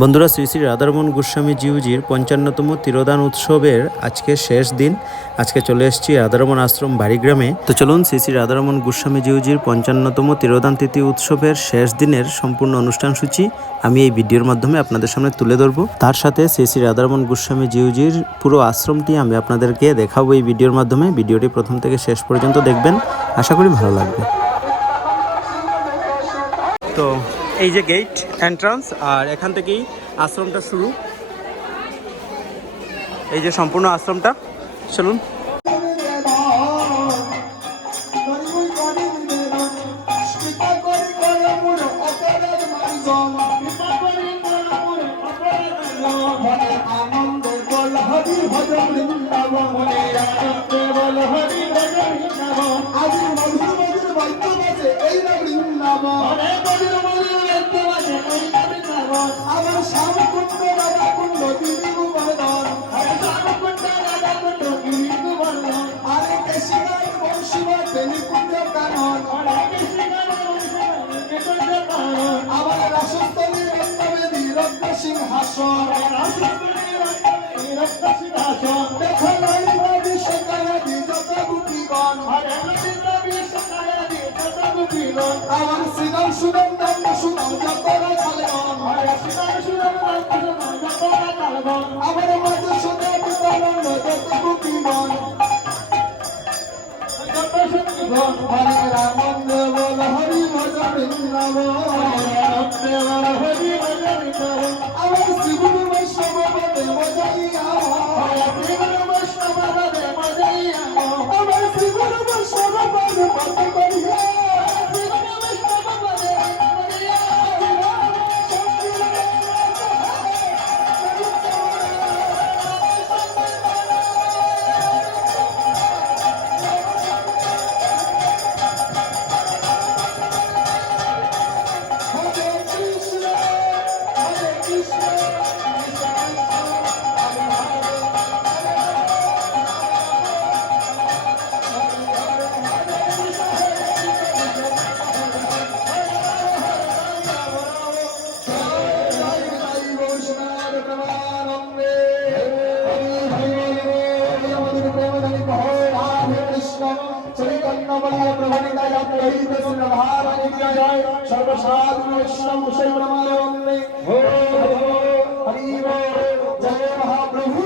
বন্ধুরা, শ্রী শ্রী রাধারমন গোস্বামী জিউজির পঞ্চান্নতম তিরোদান উৎসবের আজকে শেষ দিন। আজকে চলে এসেছি রাধারমন আশ্রম বাড়িগ্রামে। তো চলুন শ্রী শ্রী রাধারমন গোস্বামী জিউজির পঞ্চান্নতম তিরোদান তিথি উৎসবের শেষ দিনের সম্পূর্ণ অনুষ্ঠান সূচি আমি এই ভিডিওর মাধ্যমে আপনাদের সামনে তুলে ধরবো। তার সাথে শ্রী শ্রী রাধারমন গোস্বামী জিউজির পুরো আশ্রমটি আমি আপনাদেরকে দেখাবো এই ভিডিওর মাধ্যমে। ভিডিওটি প্রথম থেকে শেষ পর্যন্ত দেখবেন। আশা করি ভালো লাগবে। তো এই যে গেট এন্ট্রান্স আর এখান থেকেই আশ্রমটা শুরু। এই যে সম্পূর্ণ আশ্রমটা, চলুন। আমার শ্যাম কুণ্ড রাধা কুণ্ড দিদি গোবর্ধন আরে কেশিগার বংশীবাদ বেলি কুণ্ড কানন। আমার রাসস্থলী রত্নবেদী রত্ন সিংহাসন দেখো আমার শ্রীরাম সুদম দণ্ড সুদম যত রাখালেন আমার মাঝে সুদে বিতরণ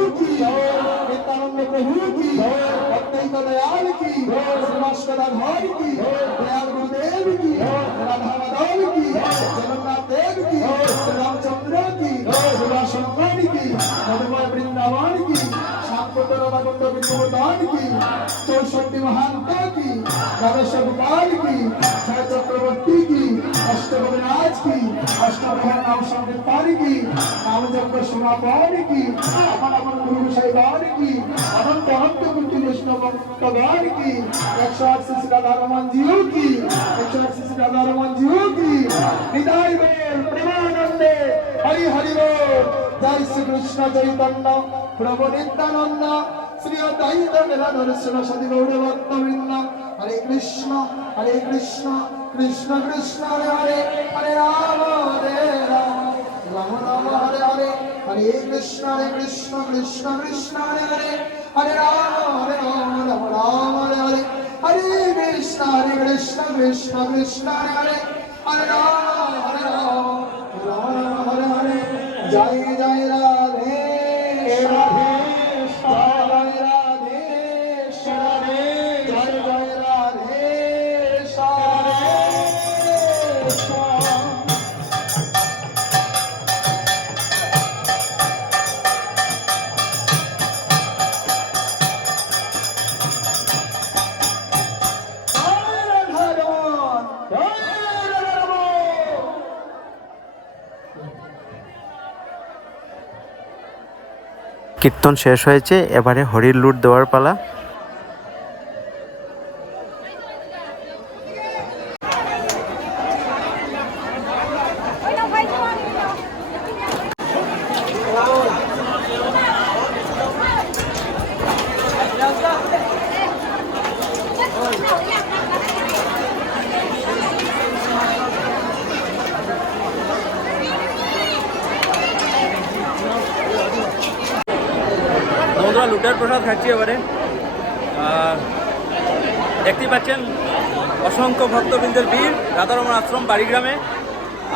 মহাপ্রভু কি নিত্যানন্দ প্রভু কি অত্যন্ত দয়াল কি শ্রীবাসকদাধর কি দয়াল গুরুদেব কি রাধা মাধব কি জগন্নাথ দেব কি শ্রীরামচন্দ্র কি শিবাশঙ্কর কি মধুময় বৃন্দাবন কি সাতকুণ্ড রাধাকুণ্ড বিষ্ণুবর্ধন কি চৌষট্টি মহান্ত কি দ্বাদশ গোপাল কি ছয় চক্রবর্তী কি অষ্টভরাজ কি অষ্টপ্রধান নাম সংকীর্তন কি নামযজ্ঞ সমাপন কি? আপন আপন গুরু সাইবান কি? অনন্ত অনন্ত কুটি বৈষ্ণব ভক্তগণ কি? একশো আট শিশু রাধা রমন জিও কি? একশো আট শিশু রাধা রমন জিও কি? হৃদয় প্রেমানন্দে, হরি হরি জয় শ্রী কৃষ্ণ চৈতন্য, প্রভু নিত্যানন্দ। শ্রী অদ্বৈত মেলাধর সরস্বতী গৌর ভক্তবৃন্দ হরে কৃষ্ণ হরে কৃষ্ণ কৃষ্ণ কৃষ্ণ, হরে হরে হরে রাম হরে রাম। রাম রাম, হরে হরে হরে কৃষ্ণ হরে কৃষ্ণ কৃষ্ণ কৃষ্ণ, হরে হরে হরে রাম হরে রাম রাম রাম, হরে হরে। হরে কৃষ্ণ হরে কৃষ্ণ কৃষ্ণ কৃষ্ণ, হরে হরে হরে রাম হরে রাম রাম রাম, হরে হরে। জয় জয় রাধে কীর্তন শেষ হয়েছে এবারে হরির লুট দেওয়ার পালা। প্রসাদ খাচ্ছি এবারে দেখতেই পাচ্ছেন, অসংখ্য ভক্তবৃন্দের ভিড়, রাধারমন আশ্রম, বাড়িগ্রামে।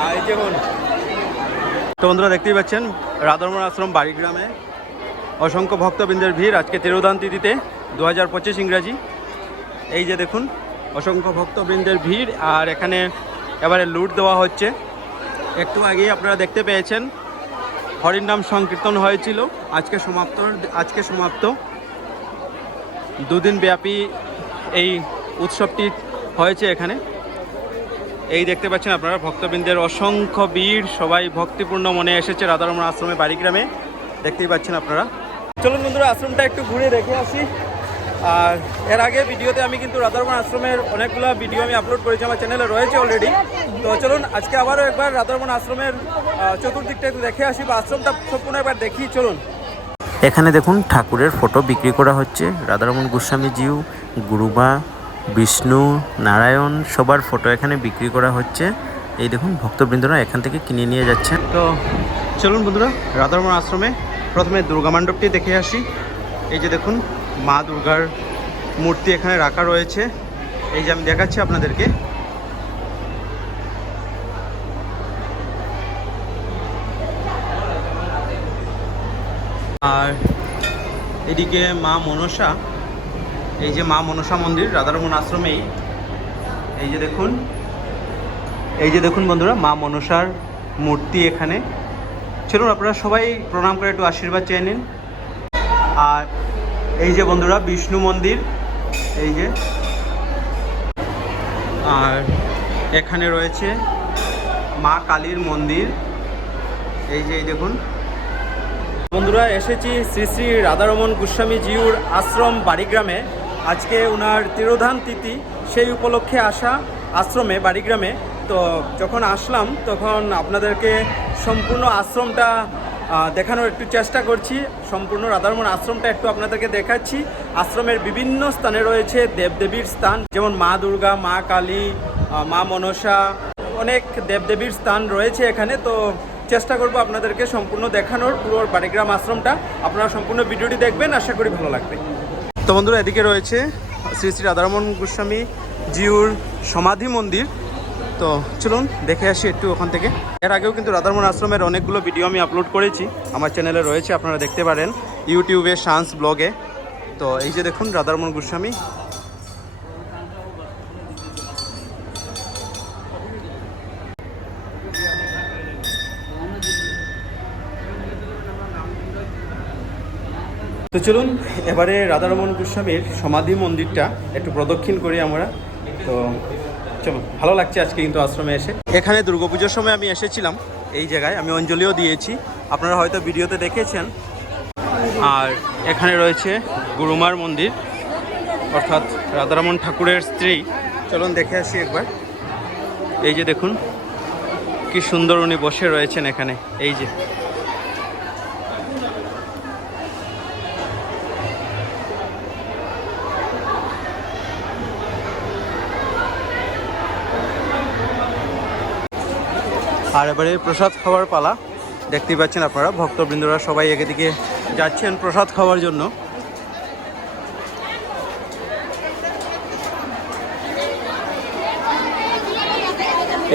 আর এই দেখুন তো বন্ধুরা, দেখতেই পাচ্ছেন, রাধারমন আশ্রম, বাড়িগ্রামে। অসংখ্য ভক্তবৃন্দের ভিড় আজকে তিরোদান তিথিতে দু হাজার পঁচিশ ইংরাজি। এই যে দেখুন, অসংখ্য ভক্তবৃন্দের ভিড়, আর এখানে এবারে লুট দেওয়া হচ্ছে। একটু আগেই আপনারা দেখতে পেয়েছেন, হরির নাম সংকীর্তন হয়েছিল, আজকে সমাপ্ত আজকে সমাপ্ত। দুদিন ব্যাপী এই উৎসবটি হয়েছে এখানে। এই দেখতে পাচ্ছেন আপনারা, ভক্তবৃন্দের অসংখ্য ভিড়, সবাই ভক্তিপূর্ণ মনে এসেছে রাধারমন আশ্রমে, বাড়িগ্রামে। দেখতেই পাচ্ছেন আপনারা। চলুন বন্ধুরা, আশ্রমটা একটু ঘুরে দেখে আসি। আর এর আগে ভিডিওতে আমি কিন্তু রাধারমন আশ্রমের অনেকগুলো ভিডিও আমি আপলোড করেছি, আমার চ্যানেলে রয়েছে অলরেডি তো চলুন, আজকে আবারও একবার রাধারমন আশ্রমের চতুর্দিকটা একটু দেখে আসি বা আশ্রমটা সম্পূর্ণ একবার দেখি চলুন। এখানে দেখুন ঠাকুরের ফটো বিক্রি করা হচ্ছে। রাধারমন গোস্বামী জিউ, গুরুমা, বিষ্ণু, নারায়ণ সবার ফটো এখানে বিক্রি করা হচ্ছে। এই দেখুন, ভক্তবৃন্দরা এখান থেকে কিনে নিয়ে যাচ্ছে তো চলুন বন্ধুরা, রাধারমন আশ্রমে প্রথমে দুর্গা মণ্ডপটি দেখে আসি। এই যে দেখুন, মা দুর্গার মূর্তি এখানে রাখা রয়েছে। এই যে আমি দেখাচ্ছি আপনাদেরকে। আর এদিকে মা মনসা, এই যে মা মনসা মন্দির, রাধারমন আশ্রমেই। এই যে দেখুন, এই যে দেখুন বন্ধুরা, মা মনসার মূর্তি এখানে। চলুন আপনারা সবাই প্রণাম করে একটু আশীর্বাদ চেয়ে নিন। আর এই যে বন্ধুরা, বিষ্ণু মন্দির, এই যে। আর এখানে রয়েছে মা কালীর মন্দির। এই যে, এই দেখুন বন্ধুরা, এসেছি শ্রী শ্রী রাধারমন গোস্বামী জিউর আশ্রম বাড়িগ্রামে। আজকে ওনার তিরোধান তিথি, সেই উপলক্ষে আসা আশ্রমে, বাড়িগ্রামে। তো যখন আসলাম, তখন আপনাদেরকে সম্পূর্ণ আশ্রমটা দেখানোর একটু চেষ্টা করছি। সম্পূর্ণ রাধারমন আশ্রমটা একটু আপনাদেরকে দেখাচ্ছি। আশ্রমের বিভিন্ন স্থানে রয়েছে দেবদেবীর স্থান, যেমন মা দুর্গা, মা কালী মা মনসা। অনেক দেবদেবীর স্থান রয়েছে এখানে। তো চেষ্টা করব আপনাদেরকে সম্পূর্ণ দেখানোর পুরো বাড়িগ্রাম আশ্রমটা। আপনারা সম্পূর্ণ ভিডিওটি দেখবেন, আশা করি ভালো লাগবে। তো বন্ধুরা, এদিকে রয়েছে শ্রী শ্রী রাধারমন গোস্বামী জিউর সমাধি মন্দির। তো চলুন দেখে আসি একটু ওখান থেকে। এর আগেও কিন্তু রাধারমন আশ্রমের অনেকগুলো ভিডিও আমি আপলোড করেছি। আমার চ্যানেলে রয়েছে, আপনারা দেখতে পারেন ইউটিউবে শান্স ব্লগে। তো এই যে দেখুন, রাধারমন গোস্বামী তো চলুন, এবারে রাধারমন গোস্বামীর সমাধি মন্দিরটা একটু প্রদক্ষিণ করি আমরা। তো চলুন, ভালো লাগছে আজকে কিন্তু আশ্রমে এসে। এখানে দুর্গাপুজোর সময় আমি এসেছিলাম এই জায়গায়, আমি অঞ্জলিও দিয়েছি। আপনারা হয়তো ভিডিওতে দেখেছেন। আর এখানে রয়েছে গুরুমার মন্দির, অর্থাৎ রাধারমন ঠাকুরের স্ত্রী। চলুন দেখে আসি একবার। এই যে দেখুন, কি সুন্দর উনি বসে রয়েছেন এখানে। এই যে আর এবারে প্রসাদ খাওয়ার পালা। দেখতেই পাচ্ছেন আপনারা, ভক্তবৃন্দরা সবাই এদিকে যাচ্ছেন প্রসাদ খাওয়ার জন্য।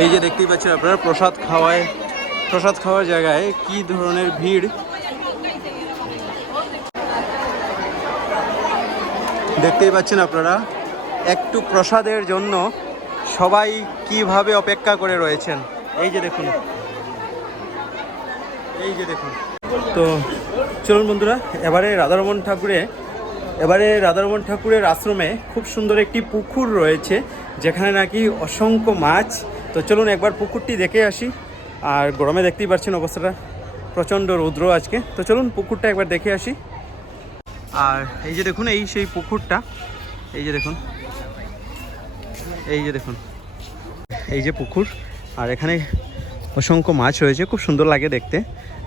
এই যে দেখতেই পাচ্ছেন আপনারা, প্রসাদ খাওয়ায়, প্রসাদ খাওয়ার জায়গায় কি ধরনের ভিড়। দেখতেই পাচ্ছেন আপনারা, একটু প্রসাদের জন্য সবাই কীভাবে অপেক্ষা করে রয়েছেন। এই যে দেখুন। এই যে দেখুন। তো চলুন বন্ধুরা, এবারে রাধারমন ঠাকুরে এবারে রাধারমন ঠাকুরের আশ্রমে খুব সুন্দর একটি পুকুর রয়েছে, যেখানে নাকি অসংখ্য মাছ। তো চলুন একবার পুকুরটি দেখে আসি। আর গরমে দেখতেই পাচ্ছেন অবস্থাটা, প্রচণ্ড রৌদ্র আজকে। তো চলুন পুকুরটা একবার দেখে আসি। আর এই যে দেখুন, এই সেই পুকুরটা। এই যে দেখুন। এই যে দেখুন। এই যে পুকুর। আর এখানে অসংখ্য মাছ রয়েছে খুব সুন্দর লাগে দেখতে।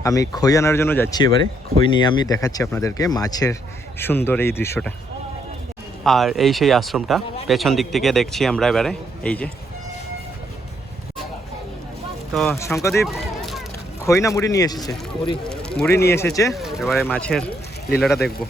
আমি খই আনার জন্য যাচ্ছি এবারে। খই নিয়ে আমি দেখাচ্ছি আপনাদেরকে মাছের সুন্দর এই দৃশ্যটা। আর এই সেই আশ্রমটা পেছন দিক থেকে দেখছি আমরা এবারে এই যে। তো শঙ্করদীপ খই না মুড়ি নিয়ে এসেছে? মুড়ি। নিয়ে এসেছে এবারে মাছের লীলাটা দেখব।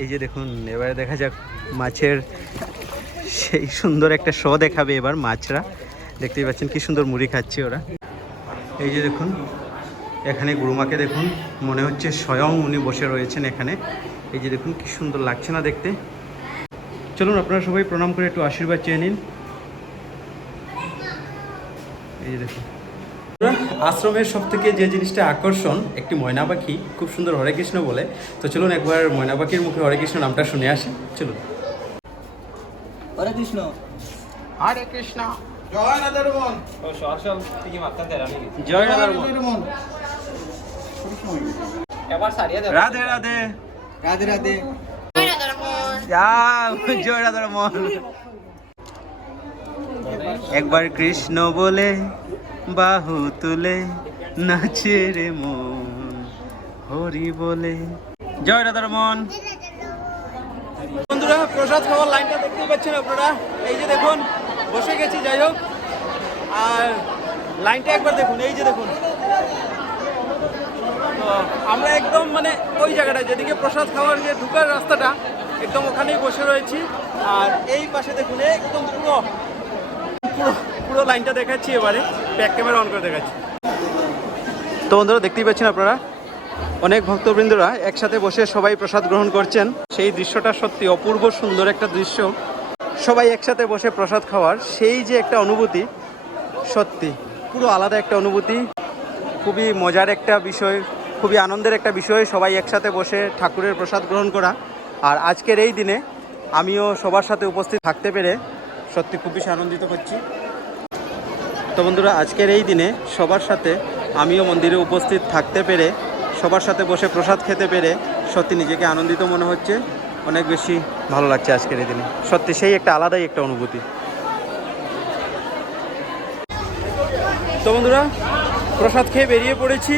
এই যে দেখুন, এবারে দেখা যাক মাছের সেই সুন্দর একটা শ দেখাবে এবার মাছরা। দেখতেই পাচ্ছেন কি সুন্দর মুড়ি খাচ্ছে ওরা। এই যে দেখুন, এখানে গুরুমাকে দেখুন, মনে হচ্ছে স্বয়ং উনি বসে রয়েছেন এখানে। এই যে দেখুন, কি সুন্দর লাগছে না দেখতে। চলুন, আপনারা সবাই প্রণাম করে একটু আশীর্বাদ চেয়ে নিন। এই যে দেখুন। আশ্রমের সব থেকে যে জিনিসটা আকর্ষণ একটি ময়না পাখি খুব সুন্দর হরে কৃষ্ণ বলে। তো চলুন একবার ময়না পাখির মুখে হরে কৃষ্ণ নামটা শুনে আসি। চলুন। হরে কৃষ্ণ। হরে কৃষ্ণ। জয় জয় রাধা রাধে রাধে। রাধে রাধে। জয় একবার কৃষ্ণ বলে। বাহু তুলে নাচে রে মন, হরি বলে। জয় রাধার মন। বন্ধুরা, প্রসাদ খাওয়ার লাইনটা দেখতেই পাচ্ছেন আপনারা। এই যে দেখুন, বসে গেছি, যাই হোক। আর লাইনটা একবার দেখুন, এই যে দেখুন। আমরা একদম মানে ওই জায়গাটা, যেদিকে প্রসাদ খাওয়ার যে ঢুকার রাস্তাটা, একদম ওখানেই বসে রয়েছি। আর এই পাশে দেখুন, একদম পুরো পুরো পুরো লাইনটা দেখাচ্ছি এবারে। ব্যাক ক্যামেরা অন করে দেখাচ্ছি। তো বন্ধুরা, দেখতেই পাচ্ছেন আপনারা? অনেক ভক্তবৃন্দরা একসাথে বসে সবাই প্রসাদ গ্রহণ করছেন। সেই দৃশ্যটা সত্যি অপূর্ব সুন্দর একটা দৃশ্য। সবাই একসাথে বসে প্রসাদ খাওয়ার সেই যে একটা অনুভূতি, সত্যি পুরো আলাদা একটা অনুভূতি। খুবই মজার একটা বিষয়, খুবই আনন্দের একটা বিষয় সবাই একসাথে বসে ঠাকুরের প্রসাদ গ্রহণ করা। আর আজকের এই দিনে আমিও সবার সাথে উপস্থিত থাকতে পেরে সত্যি খুব বেশি আনন্দিত হচ্ছি তো বন্ধুরা, আজকের এই দিনে সবার সাথে আমিও মন্দিরে উপস্থিত থাকতে পেরে, সবার সাথে বসে প্রসাদ খেতে পেরে সত্যি নিজেকে আনন্দিত মনে হচ্ছে। অনেক বেশি ভালো লাগছে আজকের এই দিনে। সত্যি সেই একটা আলাদাই একটা অনুভূতি। তো বন্ধুরা, প্রসাদ খেয়ে বেরিয়ে পড়েছি।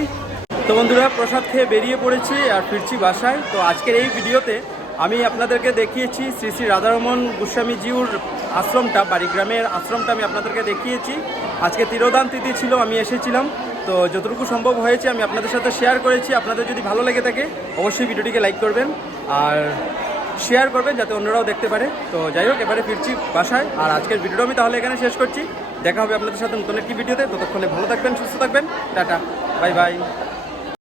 তো বন্ধুরা, প্রসাদ খেয়ে বেরিয়ে পড়েছি আর ফিরছি বাসায়। তো আজকের এই ভিডিওতে আমি আপনাদেরকে দেখিয়েছি শ্রী শ্রী রাধারমন গোস্বামী জিউর আশ্রমটা, বাড়িগ্রামের আশ্রমটা আমি আপনাদেরকে দেখিয়েছি। আজকে তিরোদান তিথি ছিল, আমি এসেছিলাম। তো যতটুকু সম্ভব হয়েছে, আমি আপনাদের সাথে শেয়ার করেছি। আপনাদের যদি ভালো লেগে থাকে, অবশ্যই ভিডিওটিকে লাইক করবেন আর শেয়ার করবেন যাতে অন্যরাও দেখতে পারে। তো যাই হোক, এবারে ফিরছি বাসায়। আর আজকের ভিডিওটা আমি তাহলে এখানে শেষ করছি। দেখা হবে আপনাদের সাথে নতুন একটি ভিডিওতে। ততক্ষণে ভালো থাকবেন, সুস্থ থাকবেন। Tata bye bye